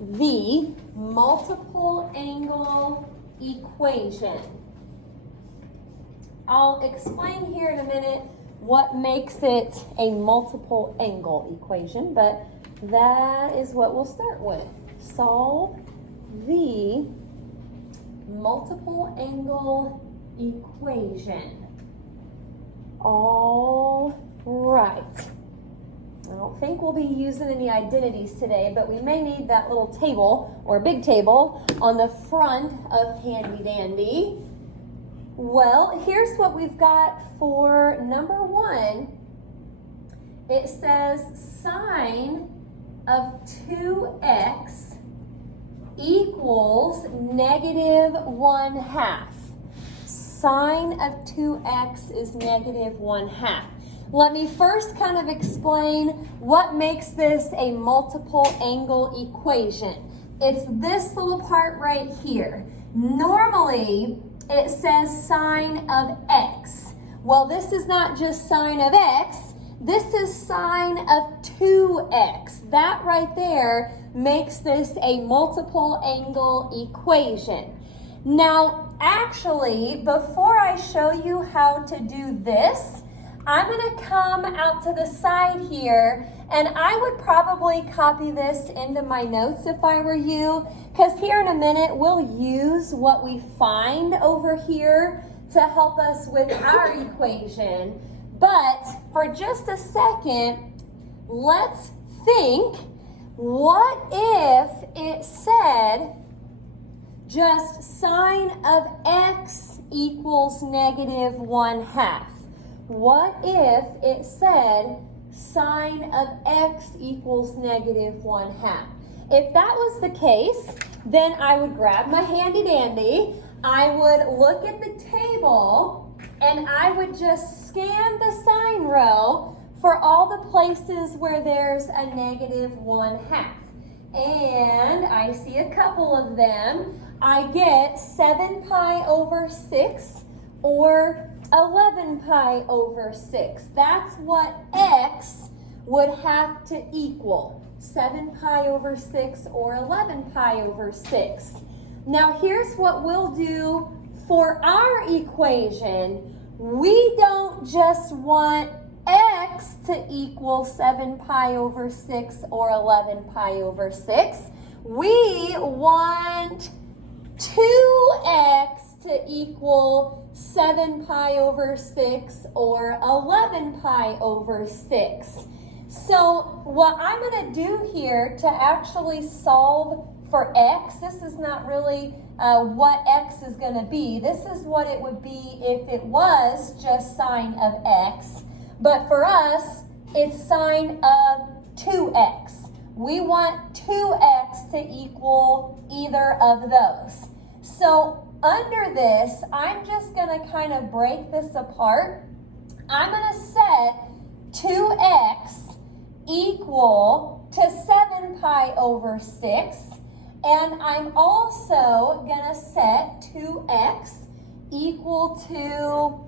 the multiple angle equation. I'll explain here in a minute what makes it a multiple angle equation, but that is what we'll start with. Solve the multiple angle equation. All right. I don't think we'll be using any identities today, but we may need that little table or big table on the front of Handy Dandy. Well, here's what we've got for number 1. It says sine of 2x equals negative 1/2. Sine of 2x is negative 1/2. Let me first kind of explain what makes this a multiple angle equation. It's this little part right here. Normally, it says sine of x. Well, this is not just sine of x, this is sine of 2x. That right there makes this a multiple angle equation. Now, actually, before I show you how to do this, I'm going to come out to the side here, and I would probably copy this into my notes if I were you, because here in a minute we'll use what we find over here to help us with our equation. But for just a second, let's think, what if it said just sine of x equals negative 1/2? What if it said sine of x equals negative 1/2? If that was the case, then I would grab my handy dandy, I would look at the table, and I would just scan the sine row for all the places where there's a negative 1/2. And I see a couple of them. I get 7 pi over 6 or 11 pi over 6. That's what x would have to equal. 7 pi over 6 or 11 pi over 6. Now here's what we'll do for our equation. We don't just want x to equal 7 pi over 6 or 11 pi over 6. We want 2x to equal 7 pi over 6 or 11 pi over 6. So what I'm going to do here to actually solve for x, this is not really what x is going to be. This is what it would be if it was just sine of x. But for us, it's sine of 2x. We want 2x to equal either of those. So under this, I'm just going to kind of break this apart. I'm going to set 2x equal to 7 pi over 6. And I'm also going to set 2x equal to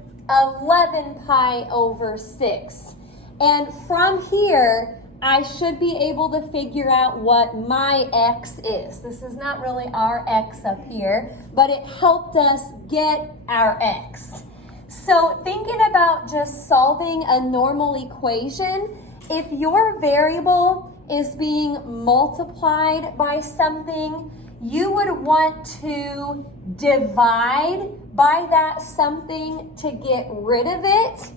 11 pi over 6. And from here, I should be able to figure out what my x is. This is not really our x up here, but it helped us get our x. So thinking about just solving a normal equation, if your variable is being multiplied by something, you would want to divide by that something to get rid of it.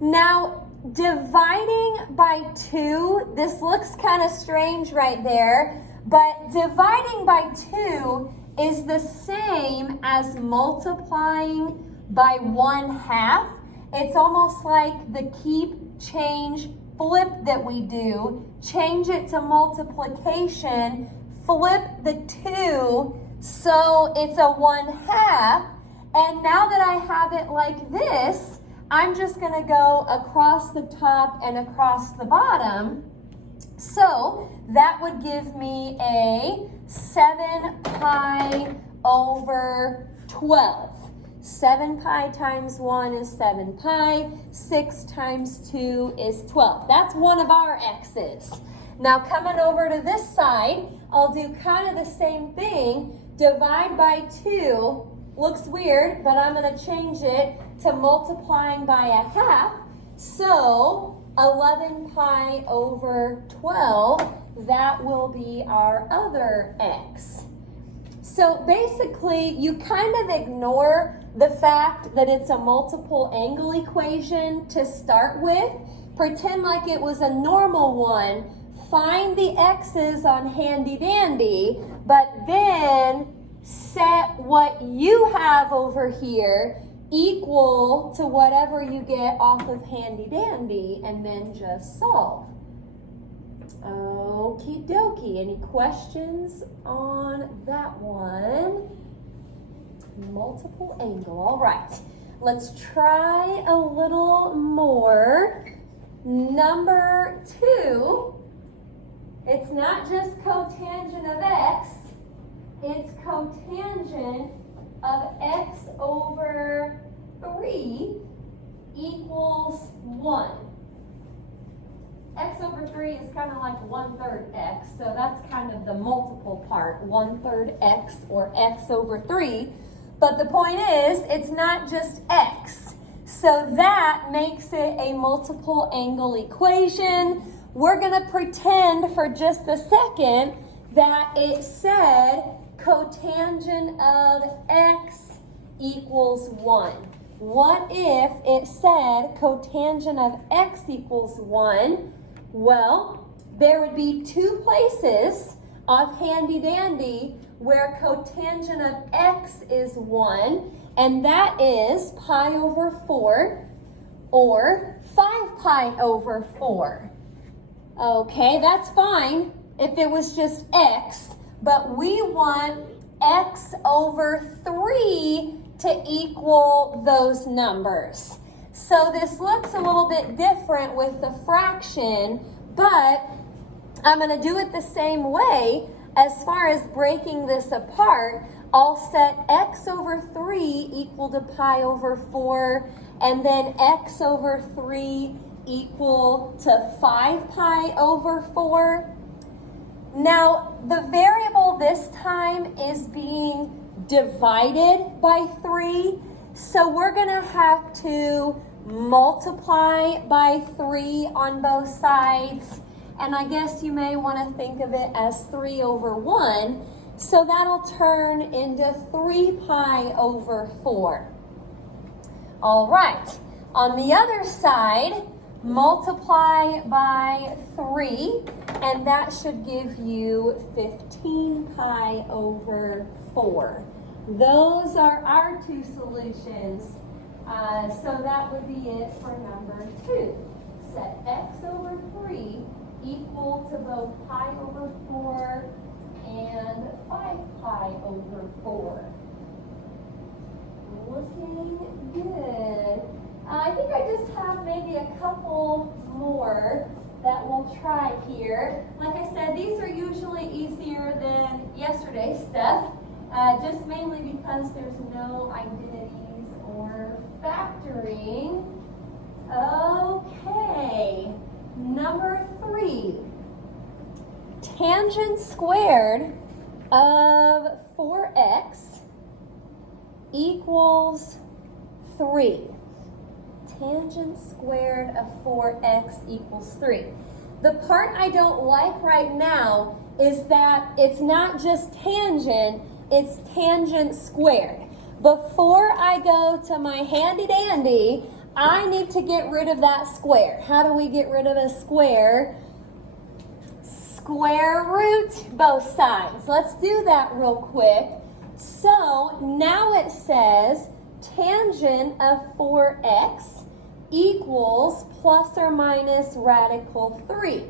Now, dividing by 2, this looks kind of strange right there, but dividing by 2 is the same as multiplying by 1/2. It's almost like the keep, change, flip that we do. Change it to multiplication, flip the 2, so it's a 1/2. And now that I have it like this, I'm just going to go across the top and across the bottom. So that would give me a 7 pi over 12. 7 pi times 1 is 7 pi. 6 times 2 is 12. That's one of our x's. Now coming over to this side, I'll do kind of the same thing. Divide by 2. Looks weird, but I'm going to change it to multiplying by a half. So 11 pi over 12, that will be our other x. So basically, you kind of ignore the fact that it's a multiple angle equation to start with. Pretend like it was a normal one. Find the x's on handy dandy, but then set what you have over here equal to whatever you get off of handy dandy, and then just solve. Okie dokie. Any questions on that one? Multiple angle. All right. Let's try a little more. Number 2. It's not just cotangent of x. It's cotangent of x over 3 equals 1. X over 3 is kind of like 1/3 x, so that's kind of the multiple part, 1/3 x or x over 3. But the point is, it's not just x. So that makes it a multiple angle equation. We're going to pretend for just a second that it said cotangent of x equals 1. What if it said cotangent of x equals 1? Well, there would be 2 places off handy dandy where cotangent of x is 1, and that is pi over 4 or 5 pi over 4. Okay, that's fine if it was just x, but we want x over 3 to equal those numbers. So this looks a little bit different with the fraction, but I'm going to do it the same way. As far as breaking this apart, I'll set x over 3 equal to pi over 4, and then x over 3 equal to 5 pi over 4. Now, the variable this time is being divided by 3, so we're going to have to multiply by 3 on both sides, and I guess you may want to think of it as 3 over 1, so that'll turn into 3 pi over 4. All right, on the other side, multiply by 3, and that should give you 15 pi over 4. Those are our 2 solutions. So that would be it for number 2. Set x over 3 equal to both pi over 4 and 5 pi over 4. Looking good. I think I just have maybe a couple more that we'll try here. Like I said, these are usually easier than yesterday's stuff, just mainly because there's no identities or factoring. Okay, number 3. Tangent squared of 4x equals 3. Tangent squared of 4x equals 3. The part I don't like right now is that it's not just tangent, it's tangent squared. Before I go to my handy dandy, I need to get rid of that square. How do we get rid of a square? Square root both sides. Let's do that real quick. So now it says tangent of 4x equals plus or minus radical 3.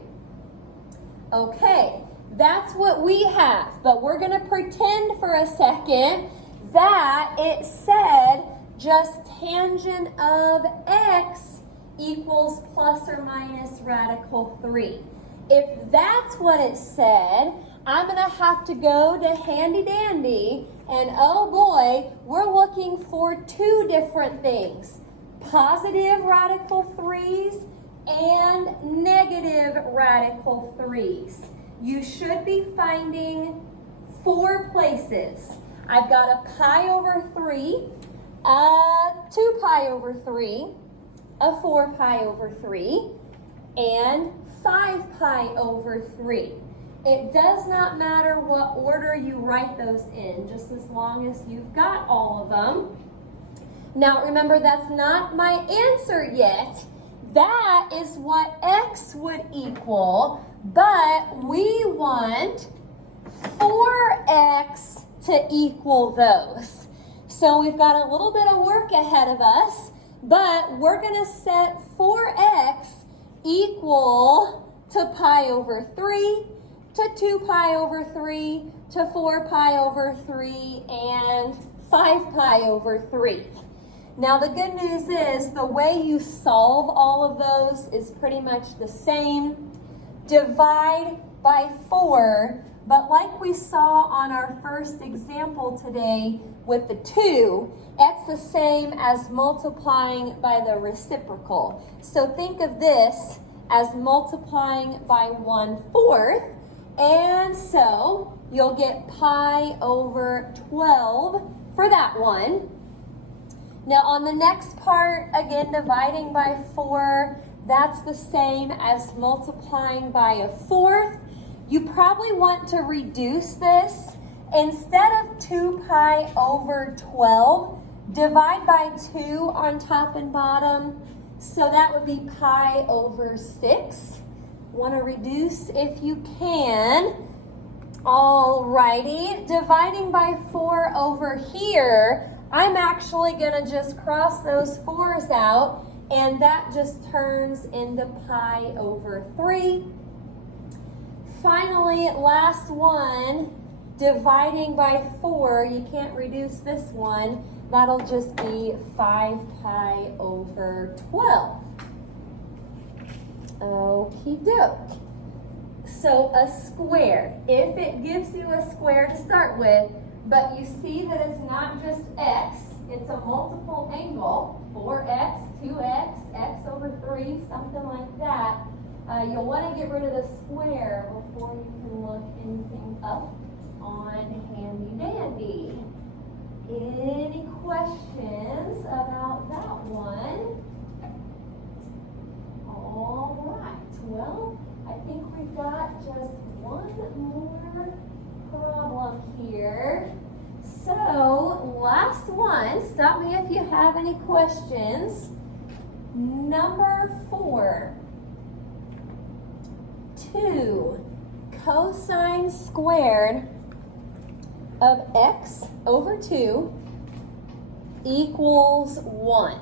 Okay, that's what we have, but we're going to pretend for a second that it said just tangent of x equals plus or minus radical 3. If that's what it said, I'm going to have to go to handy dandy, and oh boy, we're looking for 2 different things. Positive radical 3s and negative radical 3s. You should be finding 4 places. I've got a pi over 3, a 2 pi over 3, a 4 pi over 3, and 5 pi over 3. It does not matter what order you write those in, just as long as you've got all of them. Now remember, that's not my answer yet. That is what x would equal, but we want 4x to equal those. So we've got a little bit of work ahead of us, but we're going to set 4x equal to pi over 3, to 2 pi over 3, to 4 pi over 3, and 5 pi over 3. Now the good news is the way you solve all of those is pretty much the same. Divide by 4, but like we saw on our first example today with the 2, that's the same as multiplying by the reciprocal. So think of this as multiplying by 1/4, and so you'll get pi over 12 for that one. Now on the next part, again, dividing by 4, that's the same as multiplying by 1/4. You probably want to reduce this. Instead of 2 pi over 12, divide by 2 on top and bottom. So that would be pi over 6. Want to reduce if you can. Alrighty, dividing by 4 over here, I'm actually going to just cross those 4's out, and that just turns into pi over 3. Finally, last one, dividing by 4, you can't reduce this one. That'll just be 5 pi over 12. Okie doke. So a square, if it gives you a square to start with, but you see that it's not just x, it's a multiple angle, 4x, 2x, x over 3, something like that. You'll want to get rid of the square before you can look anything up on Handy Dandy. Any questions about that one? All right, well, I think we've got just one more problem here. So, last one, stop me if you have any questions. Number 4. 2 cosine squared of x over 2 equals 1.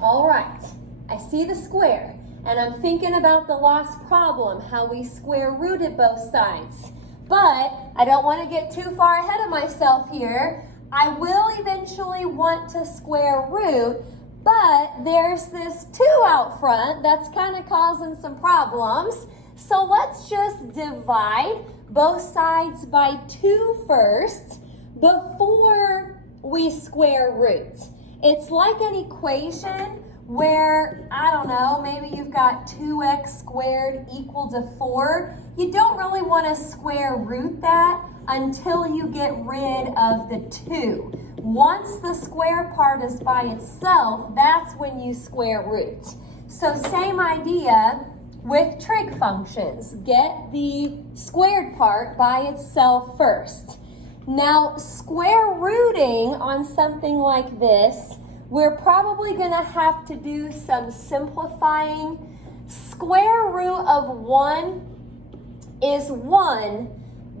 All right, I see the square, and I'm thinking about the last problem, how we square rooted both sides. But I don't want to get too far ahead of myself here. I will eventually want to square root, but there's this 2 out front that's kind of causing some problems. So let's just divide both sides by 2 first before we square root. It's like an equation where, I don't know, maybe you've got 2x squared equal to 4. You don't really want to square root that until you get rid of the 2. Once the square part is by itself, that's when you square root. So same idea with trig functions. Get the squared part by itself first. Now, square rooting on something like this, we're probably going to have to do some simplifying. Square root of 1 is 1,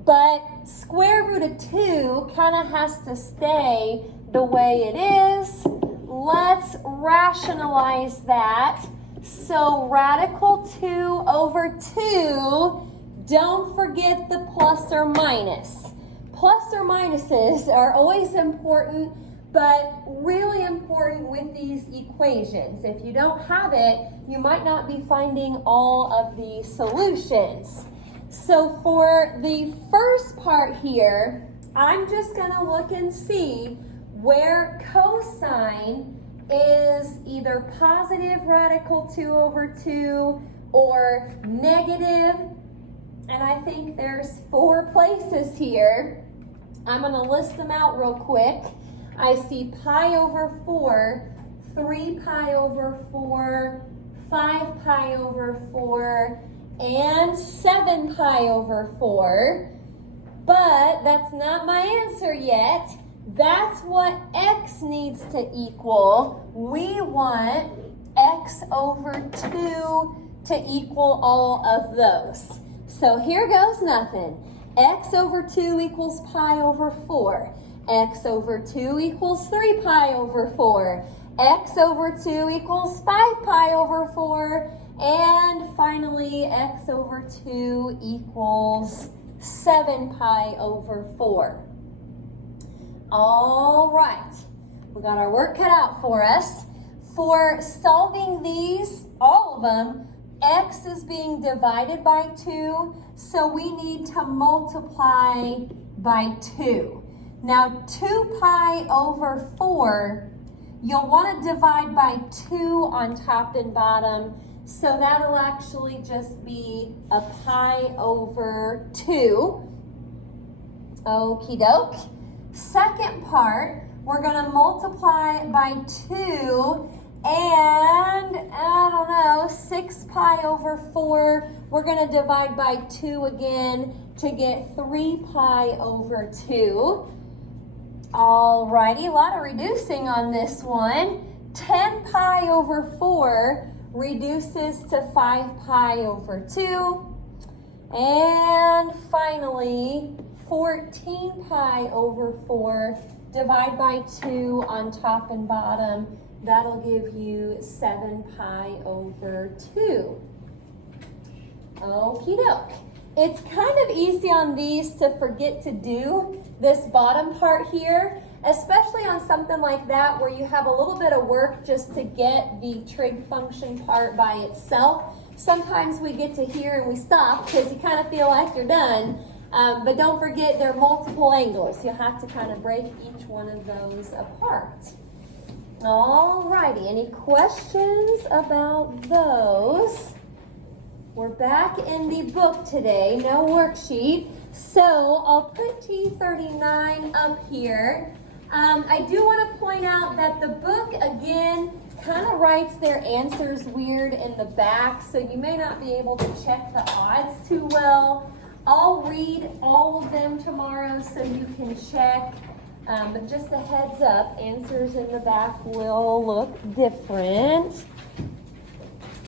but square root of 2 kind of has to stay the way it is. Let's rationalize that. So radical 2 over 2, don't forget the plus or minus. Plus or minuses are always important, but really important with these equations. If you don't have it, you might not be finding all of the solutions. So for the first part here, I'm just going to look and see where cosine is either positive radical 2 over 2 or negative, and I think there's 4 places here. I'm going to list them out real quick. I see pi over 4, 3 pi over 4, 5 pi over 4, and 7 pi over 4. But that's not my answer yet. That's what x needs to equal. We want x over 2 to equal all of those. So here goes nothing. X over 2 equals pi over 4. X over 2 equals 3 pi over 4. X over 2 equals 5 pi over 4. And finally, x over 2 equals 7 pi over 4. All right, we got our work cut out for us. For solving these, all of them, x is being divided by 2, so we need to multiply by 2. Now, 2 pi over 4, you'll want to divide by 2 on top and bottom, so that'll actually just be a pi over 2. Okie doke. Second part, we're going to multiply by 2, and I don't know, 6 pi over 4, we're going to divide by 2 again to get 3 pi over 2. Alrighty, a lot of reducing on this one. 10 pi over 4 reduces to 5 pi over 2. And finally, 14 pi over 4, divide by 2 on top and bottom. That'll give you 7 pi over 2. Okie doke. It's kind of easy on these to forget to do this bottom part here, especially on something like that where you have a little bit of work just to get the trig function part by itself. Sometimes we get to here and we stop because you kind of feel like you're done. But don't forget there are multiple angles. You'll have to kind of break each one of those apart. Alrighty, any questions about those? We're back in the book today, no worksheet. So I'll put T39 up here. I do want to point out that the book, again, kind of writes their answers weird in the back, so you may not be able to check the odds too well. I'll read all of them tomorrow so you can check, but just a heads up, answers in the back will look different.